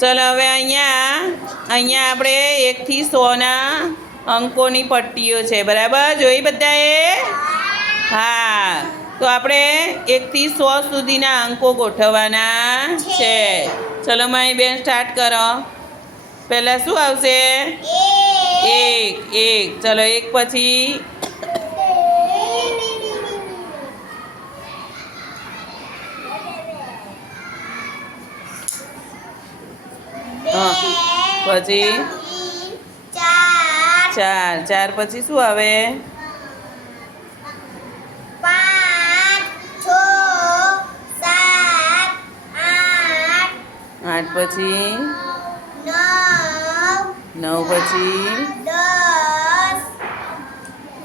ચલો હવે અહીંયા આપણે 1 થી 100 અંકોની પટ્ટીઓ છે, બરાબર? જોઈ બધાએ? હા, તો આપણે 1 થી 100 સુધીના અંકો ગોઠવવાના છે. ચલો મારી બેન સ્ટાર્ટ કરો. પહેલાં શું આવશે? 1. ચલો 1 પછી પછી 4 પછી શું આવે? 5 6 7 8 પછી 9 પછી 10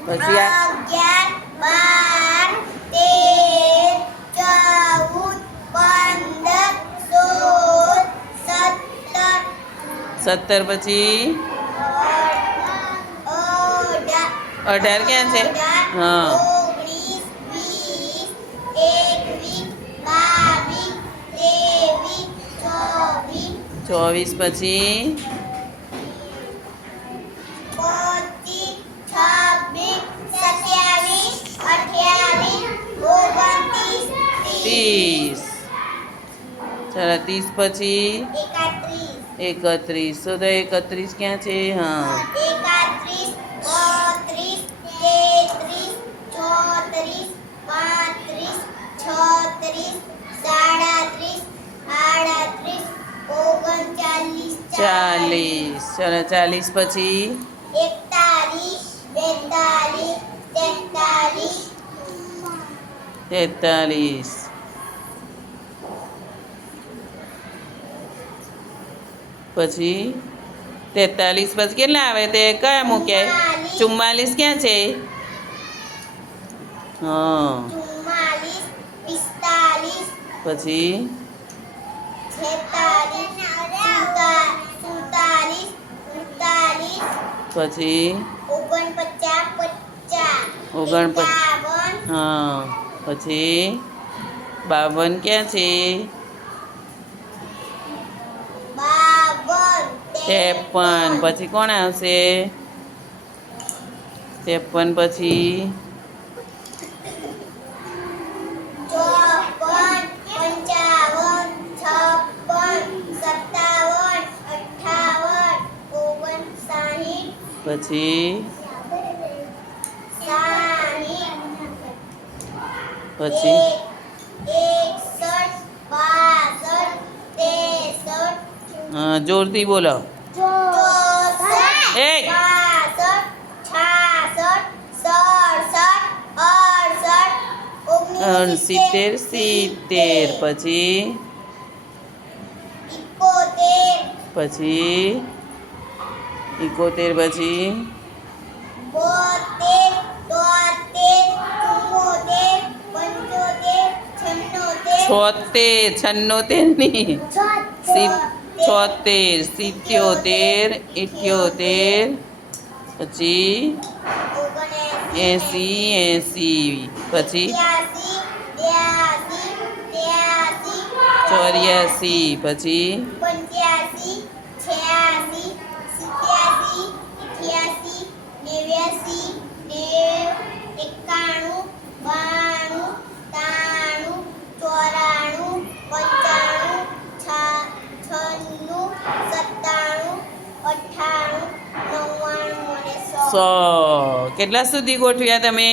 પછી 17 પછી 18 ક્યાં છે? હા, 24 પછી 30. ચાલો 30 પછી 31. તો 31 ક્યાં છે? હા, 40. ચાલો 40 પછી 43. પછી 43 પછી કેટલા આવે? તે કયા મૂક્યા? 44 ક્યાં છે? હા, પછી 49 પછી 49. હા, પછી 52 ક્યાં છે? 53. પછી કોણ આવશે? 53 પછી 54 55 57 58 59 પછી 61 62 63 જોરથી બોલો. 64 એ 65 66 70 પછી 71 પછી 72 પછી 76 96 નહીં, 76 77 78 પછી 80 પછી 84 પછી 85 86 87 88 89 100. કેટલા સુધી ગોઠવ્યા તમે?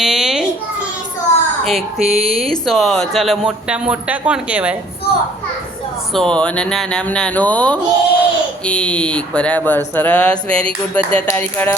1 થી 100. ચાલો મોટા કોણ કહેવાય? 100. અને નાનામાં નાનો 1. બરાબર, સરસ, વેરી ગુડ. બધા તાળી પાડો.